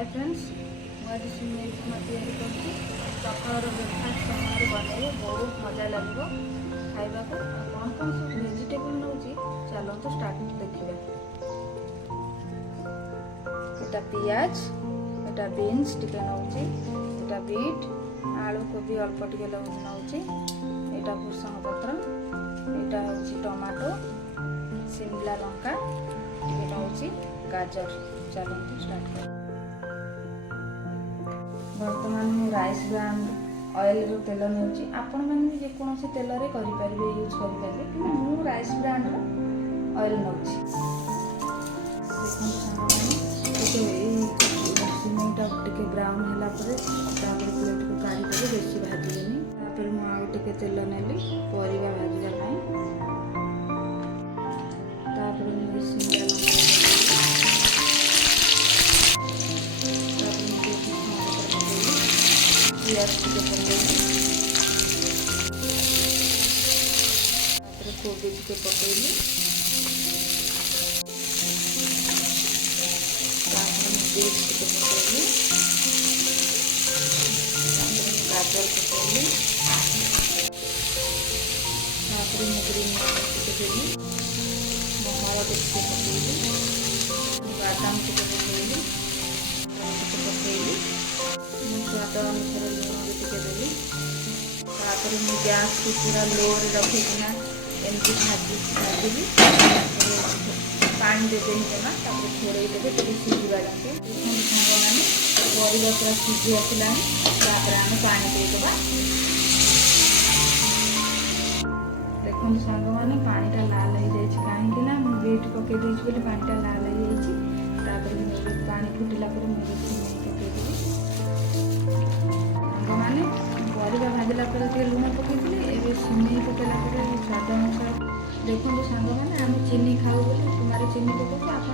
Hi friends मुझे सिमेई उपमा तैयारी करছি सकाळ ब्रेकफास्ट समय बनइले बहुत मजा लगे खाइबा को कौन कौन सब वेजिटेबल नौची चलते स्टार्ट देखिए। एटा पियाज एटा बीन्स टिके नौची एटा बीट आलू कोबी अल्प टिके नौची एटा भृषंग पत्र एटा होची टमाटो शिमला लंका टिके नौची गाजर चलते स्टार्ट कर। बर्तमान मु राइस ब्रांड ऑयल रो तेल नेउची आपण माने जे कोनोसी तेल रे करि परिबे यूज करि परिबे कि मु राइस ब्रांड रो ऑयल नउची। देखो सामने सिमेटा टिके ब्राउन होला परे तापर प्लेट को काढी देबे बेसी भाजिलेनी तापर मु आउ टिके तेल नेली परिबा भाजिबा पई तापर मु शिमला प्याज टिके पकेइली कोबी टिके पकेइली बीट टिके पकेइली गाजर पकेइली ग्रीन टिके देली हळद टिके पकेइली बादाम टिके पकेइली पकेइली स्वाद अनुसार लुण भी टिके देली तापर मु गैस को पूरा लो रे रखिकिना एमती भाजी पानी देदेनी जमा तापर छोड़े देवे टिके सिझिबा जाके सांगमाने परिबा पूरा सिझी आसिलानी तापर आमे पानी देदेबा। देखो सांगमाने पानीटा लाल हो जाइए कहीं ना बीट पकई देछि बोली पानीटा लाल हो जाइए तापर पानी फुटिला पर मुझे सिमेई पकईदेवी माने परिबा भाजला पर लुण पकईली ए सिमेई पकईला पर स्वाद अनुसार देखो सांग मैंने आम चीनी खाऊ बोली तुम्हारे चीनी पकाऊ आप